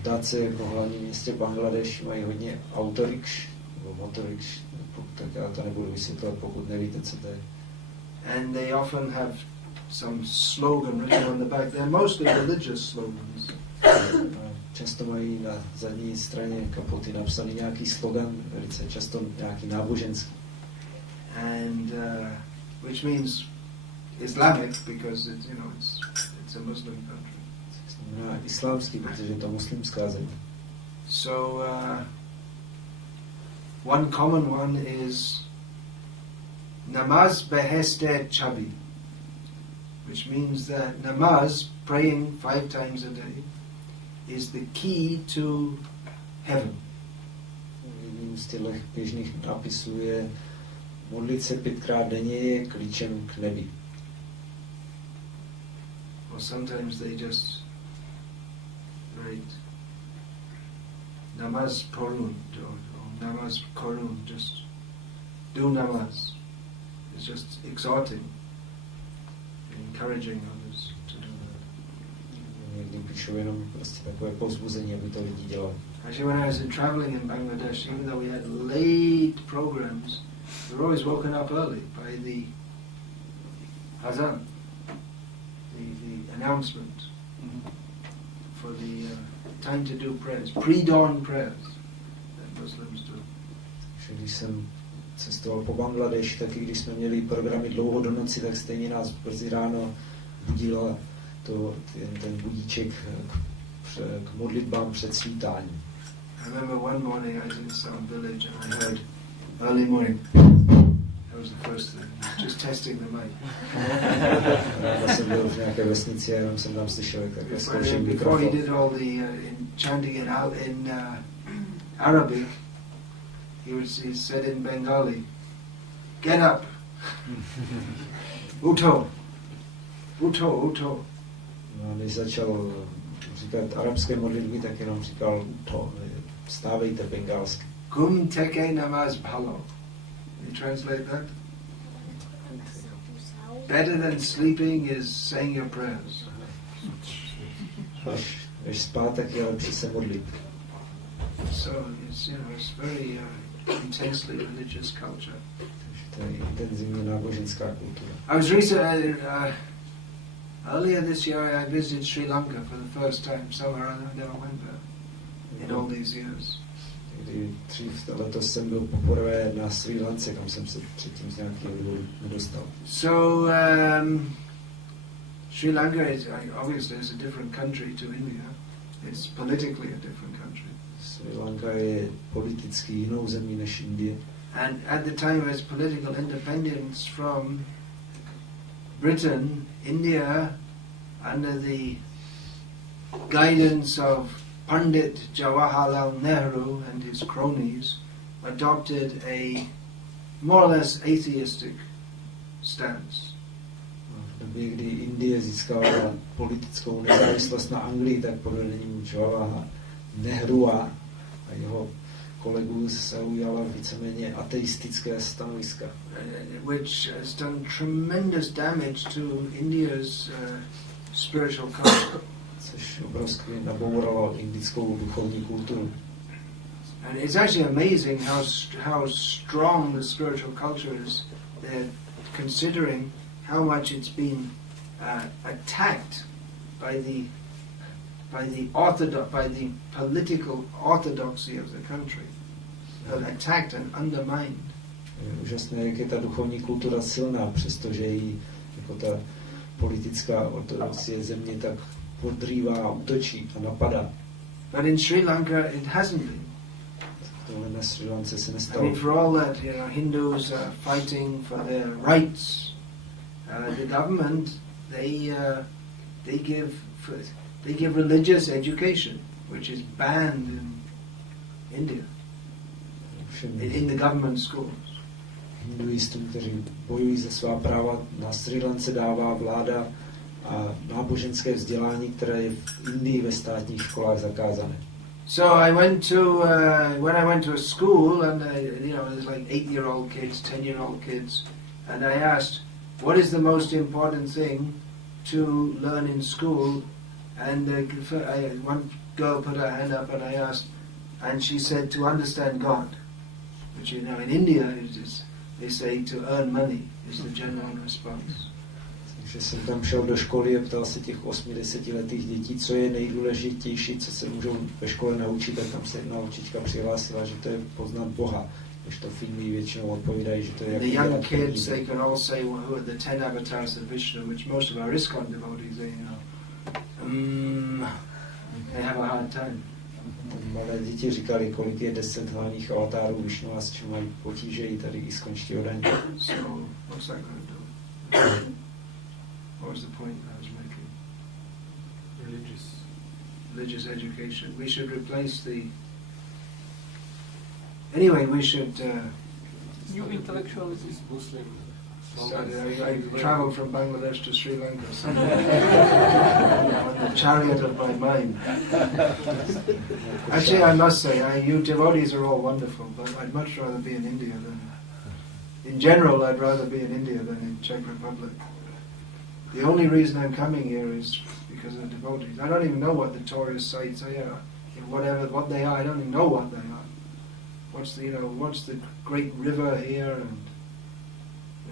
V Dhace jako hlavní městě Bangladeš mají hodně autorikš, nebo motorikš, tak já to nebudu vysvětlovat, pokud nevíte, co to je. And they often have some slogan written on the back. They're mostly religious slogans. Často mají na zadní straně kapoty napsaný nějaký slogan, velice často nějaký náboženský. And which means Islamic because it's a Muslim country. Znamená islámský, protože je to muslimská země. So one common one is namaz beheste chabi, which means that namaz, praying 5 times a day, is the key to heaven. Jedním z těchto běžných nápisů je modlit se 5krát denně je klíčem k nebi. Or sometimes they just write namaz porund or namaz korun, just do namaz. It's just exhorting, encouraging others to do that. Někdy píšou jenom prostě takové povzbuzení, aby to lidi dělali. Actually, when I was traveling in Bangladesh, even though we had late programs, we were always woken up early by the azan, the announcement for the time to do prayers, pre-dawn prayers that Muslims do. Když jsem cestoval po Bangladeši, tak i když jsme měli programy dlouho do noci, tak stejně nás brzy ráno budila ten budíček k modlitbám před svítáním. I remember one morning I was in some village and I heard early morning. That was the first thing. Just testing the mic. Já jsem byl v nějaké vesnici a jenom jsem tam slyšel takové zkoušení Before he mikrofon. did all the chanting it out in Arabic, he said in Bengali, "Get up, uto, uto, uto." No, když začal říkat arabské modlitby, tak jenom říkal uto, vstávejte bengalsky. Kum teke namaz bhalo. You translate that? Better than sleeping is saying your prayers. Až spát, tak je lepší se modlit. So it's very intensely religious culture. To je intenzivně náboženská kultura. I was recently earlier this year I visited Sri Lanka for the first time. Somewhere I never went there in all these years. Dřív letos jsem byl poprvé na Srí Lance, kam jsem se předtím z nějakého důvodu nedostal. So Sri Lanka is obviously a different country to India. It's politically a different country. Srí Lanka je politicky jinou zemí než Indie. And at the time of its political independence from Britain, India, under the guidance of Pandit Jawaharlal Nehru and his cronies, adopted a more or less atheistic stance. V době, kdy Indie získala politickou nezávislost na Anglii, tak pod vedením Jawaharlala Nehrua a jeho kolegů se ujala víceméně ateistické stanoviska. Which has done tremendous damage to India's spiritual culture. Což obrovsky nabouralo indickou duchovní kulturu. And it's actually amazing how strong the spiritual culture is there, considering how much it's been attacked by the political orthodoxy of the country, attacked and undermined. Je úžasné, jak je ta duchovní kultura silná, přestože jí jako ta politická ortodoxie země tak podrývá, útočí a napadá. But in Sri Lanka it hasn't been. Tohle na Sri Lance se nestalo. I mean, for all that, Hindus are fighting for their rights, the government they give religious education, which is banned in India, in the government schools. Hinduistům, kteří bojují za svá práva, na Sri Lance dává vláda a náboženské vzdělání, které je v Indii ve státních školách zakázané. So I went to when I went to a school, and there's like 8-year-old kids, 10-year-old kids, and I asked, what is the most important thing to learn in school? And one girl put her hand up, and I asked, and she said to understand God, which in India they say to earn money is the general response. Takže jsem tam šel do školy a ptal se těch 8-10letých dětí, co je nejdůležitější, co se můžou ve škole naučit, a tam se jedna učička přihlásila, že to je poznat Boha. Když to v Indii většinou odpovídají, že to je The young kids, they can all say who are the 10 avatars of Vishnu, which most of our ISKCON devotees, they have a hard time. Malé děti říkali, kolik je 10 hlavních avatárů Višnu a s čím mají potíže i tady iskonští odaní. So, what's that going to do? What was the point I was making? Religious education. We should replace the... Anyway, we should... New intellectualism is Muslim. I traveled from Bangladesh to Sri Lanka on the chariot of my mind. Actually, I must say, you devotees are all wonderful, but I'd much rather be in India than... In general, I'd rather be in India than in Czech Republic. The only reason I'm coming here is because of the devotees. I don't even know what the tourist sites are. What they are, I don't even know what they are. What's the great river here,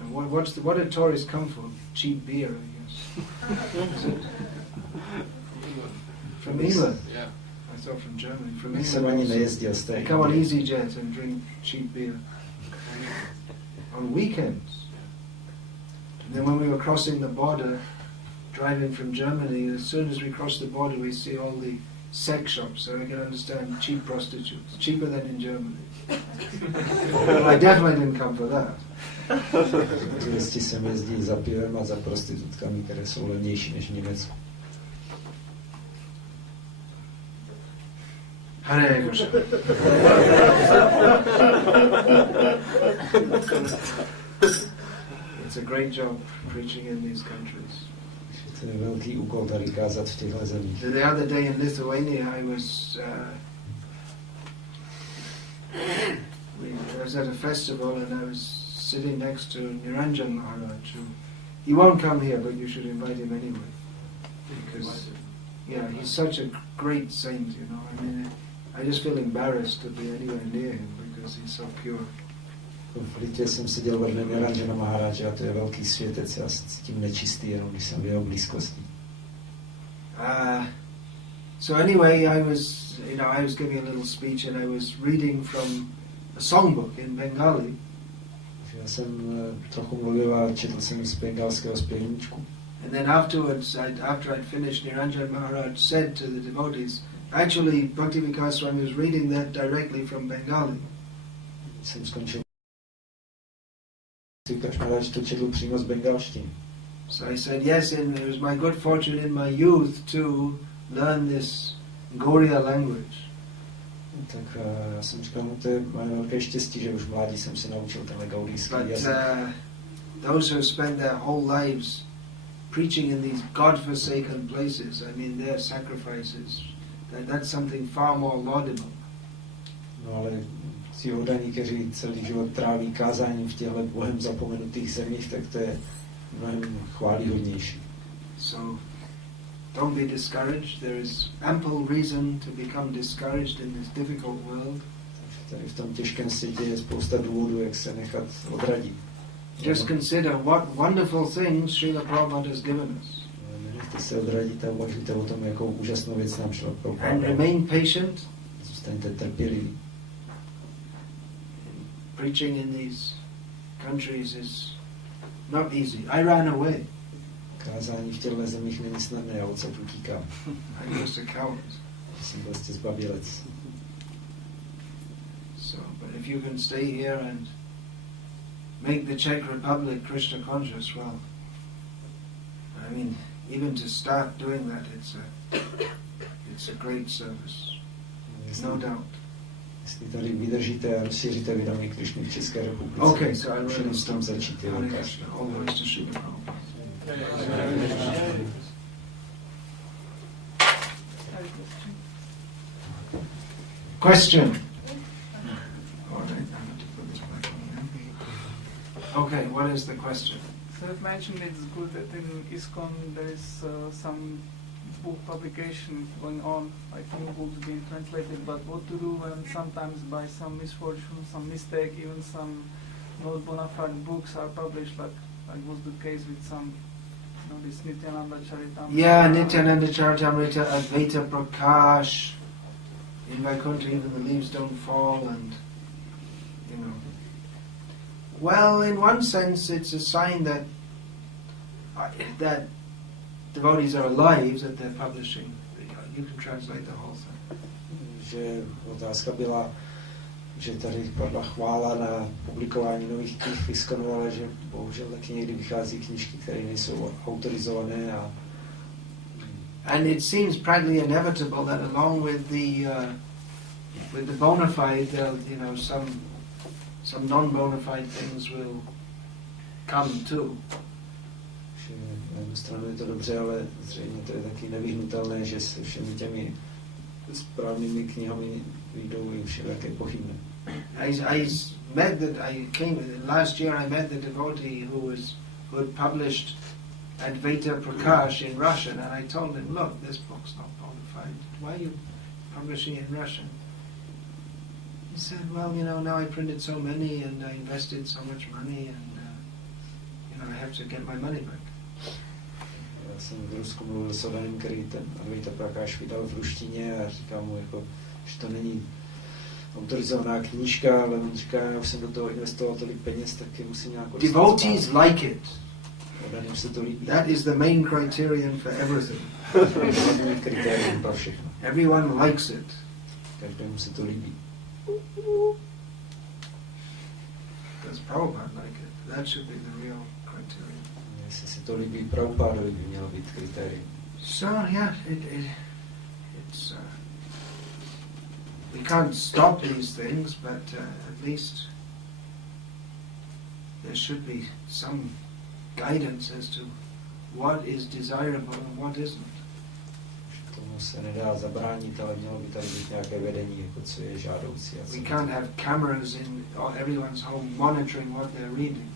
and what do tourists come for? Cheap beer, I guess. From England? Yeah. I thought from Germany. From England. They come on EasyJet and drink cheap beer on weekends. And then when we were crossing the border, driving from Germany, as soon as we crossed the border, we see all the sex shops, so I can understand cheap prostitutes, cheaper than in Germany. But I definitely didn't come for that. Turisti sem jezdí za pivem a za prostitutkami, které jsou levnější než v Německu. Hare Krishna. It's a great job preaching in these countries. To je velký úkol tady kázat v těchto zemích. The other day in Lithuania, I was at a festival, and I was sitting next to Niranjan Maharaj. He won't come here, but you should invite him anyway, because he's such a great saint. I mean, I just feel embarrassed to be anywhere near him because he's so pure. V Litě jsem seděl vedle Niranjana Maharaja, a to je velký světec, já se cítím nečistý, jenom když jsem v jeho blízkosti. So anyway, I was giving a little speech, and I was reading from a songbook in Bengali. Já jsem trochu mluvil a četl jsem z bengalského zpěvníčku. And then afterwards, after I'd finished, Niranjan Maharaj said to the devotees, actually, Bhakti Vikas Swami was reading that directly from Bengali. Jsem skončil. Vikas Maharaj to četl přímo z bengalštiny. So I said, yes, and it was my good fortune in my youth to learn this Gaudiya language. Tak já jsem říkal, no to je moje velké štěstí, že už v mládí jsem se naučil tenhle gaudijský jazyk. Those who spend their whole lives preaching in these God-forsaken places, I mean their sacrifices, that's something far more laudable. No ale ti oddaní, kteří celý život tráví kázáním v těchto Bohem zapomenutých zemích, tak to je mnohem chválihodnější. So don't be discouraged. There is ample reason to become discouraged in this difficult world. Tady v tom těžkém světě je spousta důvodů, jak se nechat odradit. Just consider what wonderful things Srila Prabhupada has given us. Nenechte se odradit a uvažujte o tom, jakou úžasnou věc nám Srila Prabhupada. And remain patient. Zůstaňte trpěliví. Preaching in these countries is not easy. I ran away. Kázání v těchto zemích není snadné, já odsud utíkám. I was a coward. Jsem prostě zbabělec. So, but if you can stay here and make the Czech Republic Krishna conscious, well, I mean, even to start doing that, it's a great service, no doubt. Jestli tady vydržíte a rozšíříte vědomí Krišny v České republice, Okay, so I už jenom s tom začít je Hare velká. Krishna. All the ways to Srila Prabhupada. Question. All right, I have to put this back on. Okay, what is the question? So you've mentioned it's good that in ISKCON there is some book publication going on, like new books being translated, but what to do when sometimes by some misfortune, some mistake, even some not bona fide books are published, like was the case with some, this Nityananda Charitamrita. Yeah, Nityananda Charitamrita, Advaita Prakash, in Vaikuntha even the leaves don't fall, and, you know. Well, in one sense it's a sign that devotees are alive, that they're publishing. You can translate the whole thing. Že otázka byla, že tady padla chvála na publikování nových knih v ISKCONu, ale že bohužel taky někdy vychází knížky, které nejsou autorizované a And it seems practically inevitable that along with the bona fide, some non-bona fide things will come too. že na jednu stranu je to dobře, ale zřejmě to je taky nevyhnutelné, že se všemi těmi správnými knihami vyjdou i všelijaké pochybné. Last year I met the devotee who had published Advaita Prakash in Russian, and I told him, look, this book's not bona fide. Why are you publishing it in Russian? He said, well, now I printed so many and I invested so much money and, I have to get my money back. Já jsem v Rusku mluvil s Odanem, který ten Advaita Prakash vydal v ruštině a říkám mu, že to není autorizovaná knížka, ale on říká, já už jsem do toho investoval tolik peněz, tak je musím nějak dostat. Devotees like it. Odanem se to líbí. That is the main criterion for everything. Kritérium pro všechno. Everyone likes it. Každému se to líbí. Does Prabhupada like it? That should be the real criterion. Jestli se to líbí Prabhupádovi, by mělo být kritérium. So yeah, it's we can't stop these things, but at least there should be some guidance as to what is desirable and what isn't. Tomu se nedá zabránit, ale mělo by tady být nějaké vedení, jako co je žádoucí. We can't have cameras in everyone's home monitoring what they're reading.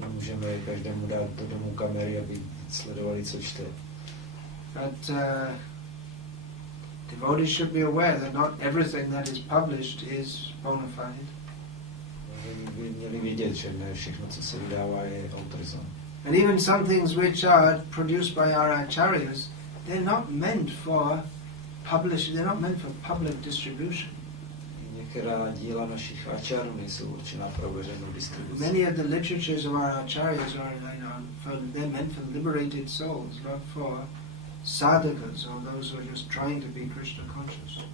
Nemůžeme každému dát do domu kamery, aby sledovali, co čte. But devotees should be aware that not everything that is published is bona fide. By měli vědět, že ne všechno, co se vydává, je autorizované. And even some things which are produced by our acharyas, they're not meant for they're not meant for public distribution. Některá díla našich ačárů nejsou určená pro veřejnou distribuci. Many of the literatures of our acharyas are they're meant for liberated souls, not for sadhakas or those who are just trying to be Krishna conscious.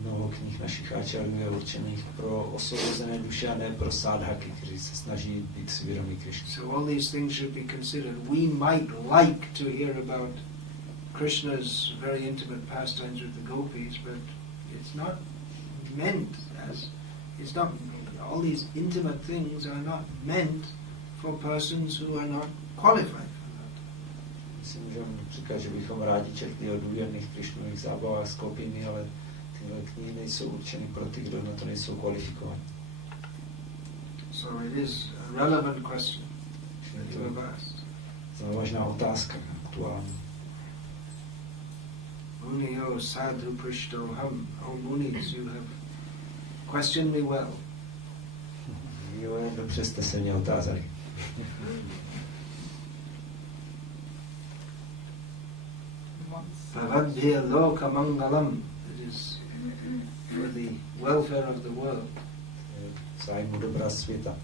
Mnoho knih našich ačárů je určených pro osvobozené duše a ne pro sádhaky, kteří se snaží být svědomí Krishny. So all these things should be considered. We might like to hear about Krishna's very intimate pastimes with the gopis, but it's not meant all these intimate things are not meant for persons who are not qualified for that. si můžeme říkat, že bychom rádi četli o důvěrných Krišnových zábavách s kopíny, ale tyhle knihy nejsou určeny pro ty, kdo na to nejsou kvalifikovaní. So it is a relevant question that you have asked. Závažná otázka, aktuální. Muniyo sadhu prishto ham. Oh Munis, you have questioned me well. Jo, dobře jste se mě otázali. Bhavadhya loka mangalam. It is for the welfare of the world. Zájmu dobra světa.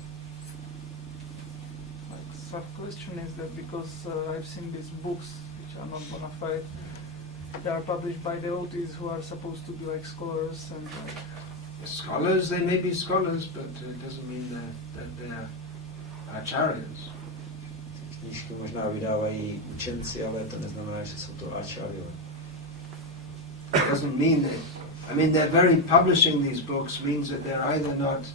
Sub-question is that because I've seen these books which are not bona fide, they are published by devotees who are supposed to be like scholars and like Scholars, they may be scholars, but it doesn't mean that they're acharyas. Knížky možná vydávají učenci, ale to neznamená, že jsou to acharyové. It doesn't mean that. I mean, they're very publishing these books means that they're either not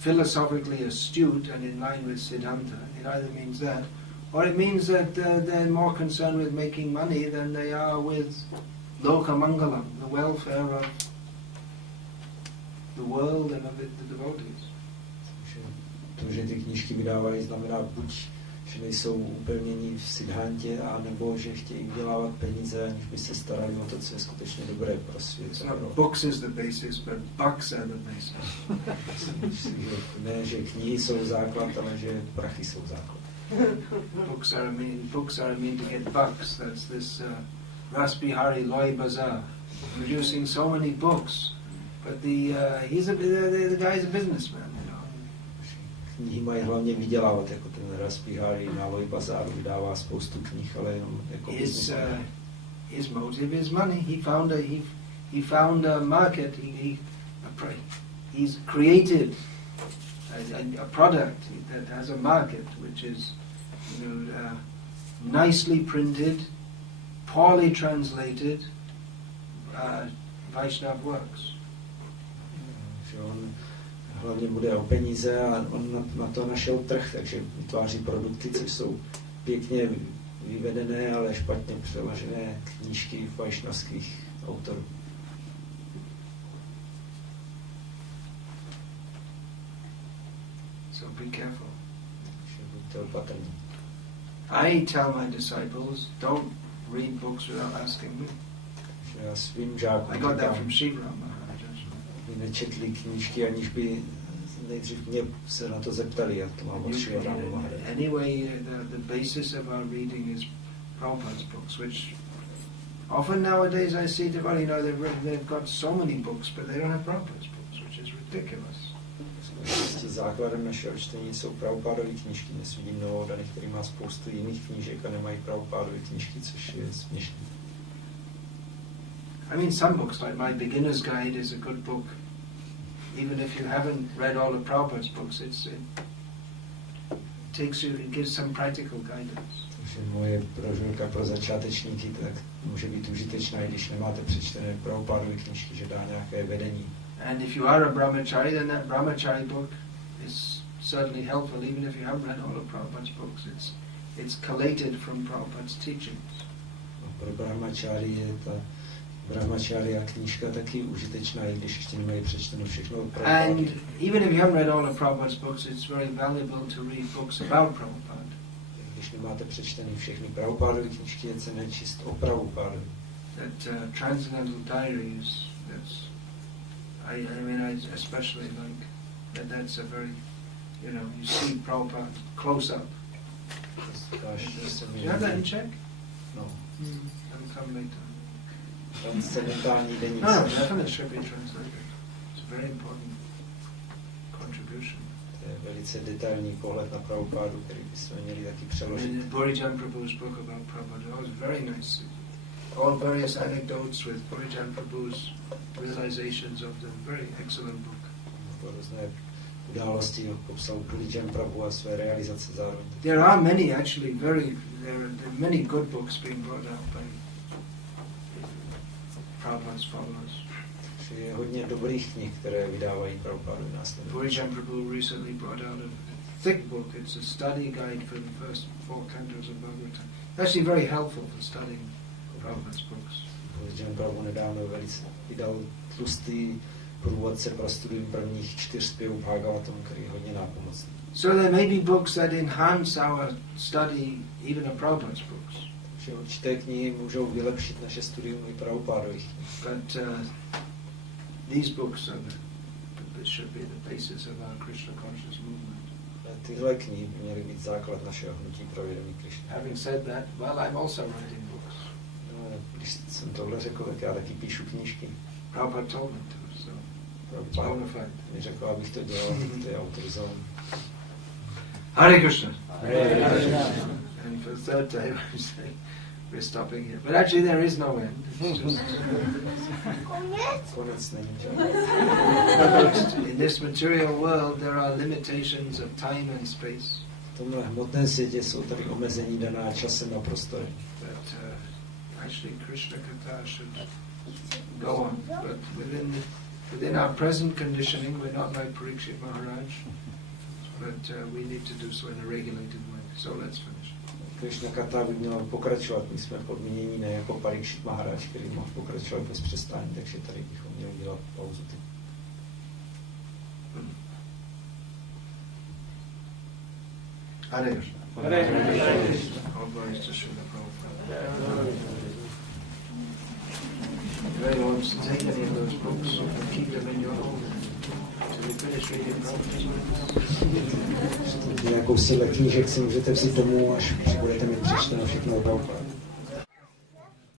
philosophically astute and in line with Siddhanta. It either means that, or it means that they're more concerned with making money than they are with Loka Mangalam, the welfare of the world and of the devotees. To, že ty knížky vydávají, znamená buď, že nejsou upevnění v Siddhantě, anebo že chtějí vydělávat peníze, aniž by se starali o to, co je skutečně dobré pro svět. Books is the basis, but bucks are the basis. Ne, že knihy jsou základ, ale že prachy jsou základ. Books are a mean to get bucks. That's this Ras Bihari Loy Bazaar, producing so many books, but the guy's a businessman. Knihy mají hlavně vydělávat, jako ten Ras Bihari na Loy Bazaar vydává spoustu knih, ale jenom jako his motive is money. He found a market. He's created a product that has a market, which is nicely printed, poorly translated Vaishnava works. Hlavně bude o peníze a on na to našel trh, takže vytváří produkty, což jsou pěkně vyvedené, ale špatně přeložené knížky vajšnavských autorů. So be careful. Buďte opatrní. I tell my disciples, don't read books without asking me. Já svým žákům I got that from Shiva. Nečetli knížky, aniž by nejdřív mě se na to zeptali, a to mám od Shiva. Anyway, the basis of our reading is Prabhupada's books, which often nowadays I see they've got so many books, but they don't have Prabhupada's books, which is ridiculous. Základem našeho čtení jsou Prabhupádovy knížky. Dnes vidím novodaných, který má spoustu jiných knížek a nemají Prabhupádovy knížky, což je směšné. I mean, some books, like my Beginner's Guide is a good book. Even if you haven't read all of Prabhupada's books, it gives some practical guidance. Takže moje brožurka pro začátečníky tak může být užitečná, i když nemáte přečtené Prabhupádovy knížky, že dá nějaké vedení. And if you are a brahmachari, then that brahmachari book is certainly helpful, even if you haven't read all of Prabhupada's books. It's collated from Prabhupada's teachings. Pro brahmachari je ta brahmacharya knížka taky užitečná, i když ještě nemají přečteno všechno. And even if you haven't read all of Prabhupada's books, it's very valuable to read books about Prabhupada. Když nemáte přečtený všechny Prabhupádovy knížky, je cenné číst o Prabhupádovi. That Transcendental Diaries, I mean, I especially like that's a very, you see Prabhupada close up. Do you have that in Czech? No. That'll come later. Transcendentální deník. No, definitely should be translated. It's a very important contribution. To je velice detailní pohled na Prabhupádu, který bychom měli taky přeložit. Burijan Prabhu's book about Prabhupada was very nice. All various anecdotes with Burijan Prabhu's realizations of the very excellent book. Různé události popsal Burijan Prabhu a své realizace zároveň. There are many actually there are many good books being brought out by Prabhupada's followers. Je hodně dobrých knih, které vydávají Prabhupádovi následně. Burijan Prabhu recently brought out thick book. It's a study guide for the first 4 cantos of Bhagavatam. Actually very helpful for studying Prabhupada's books. John Prabhu nedávno velice vydal tlustý průvodce pro studium prvních 4 zpěvů Bhagavatam, který je hodně nápomocný. So there may be books that enhance our study, even of Prabhupada's books. Takže určité knihy můžou vylepšit naše studium i Prabhupádových knih. But these books are this should be the basis of our Krishna conscious movement. Tyhle knihy by měly být základ našeho hnutí pro vědomí Krishna. Having said that, well, I'm also writing books. Když jsem tohle řekl, tak já taky píšu knížky. Prabhupada told me to, so it's bona fide. Mi řekl, abych to dělal, to je autorizované. Hare Krishna. Hare Krishna. And for the third time I'm saying we're stopping here. But actually there is no end. It's just Konec není. in this material world there are limitations of time and space. V tomhle hmotném světě jsou tady omezení daná časem a prostorem. But actually Krishna Katha should go on. But within our present conditioning we're not like Parikshit Maharaj. But we need to do so in a regulated way. So let's finish. Krishna Katha by měla pokračovat. My jsme podmínění ne jako Parikshit Maharaj, který mohl pokračovat bez přestání, takže tady bychom měli dělat pauzu. Hare Krishna. Hare Krishna. All glories to Srila Prabhupada. If anyone wants to take any of those books, keep them in your home. Till we finish reading Prabhupada. Nějakou síle knížek si můžete vzít domů, až budete mít přečteno všechno o Prabhupádovi.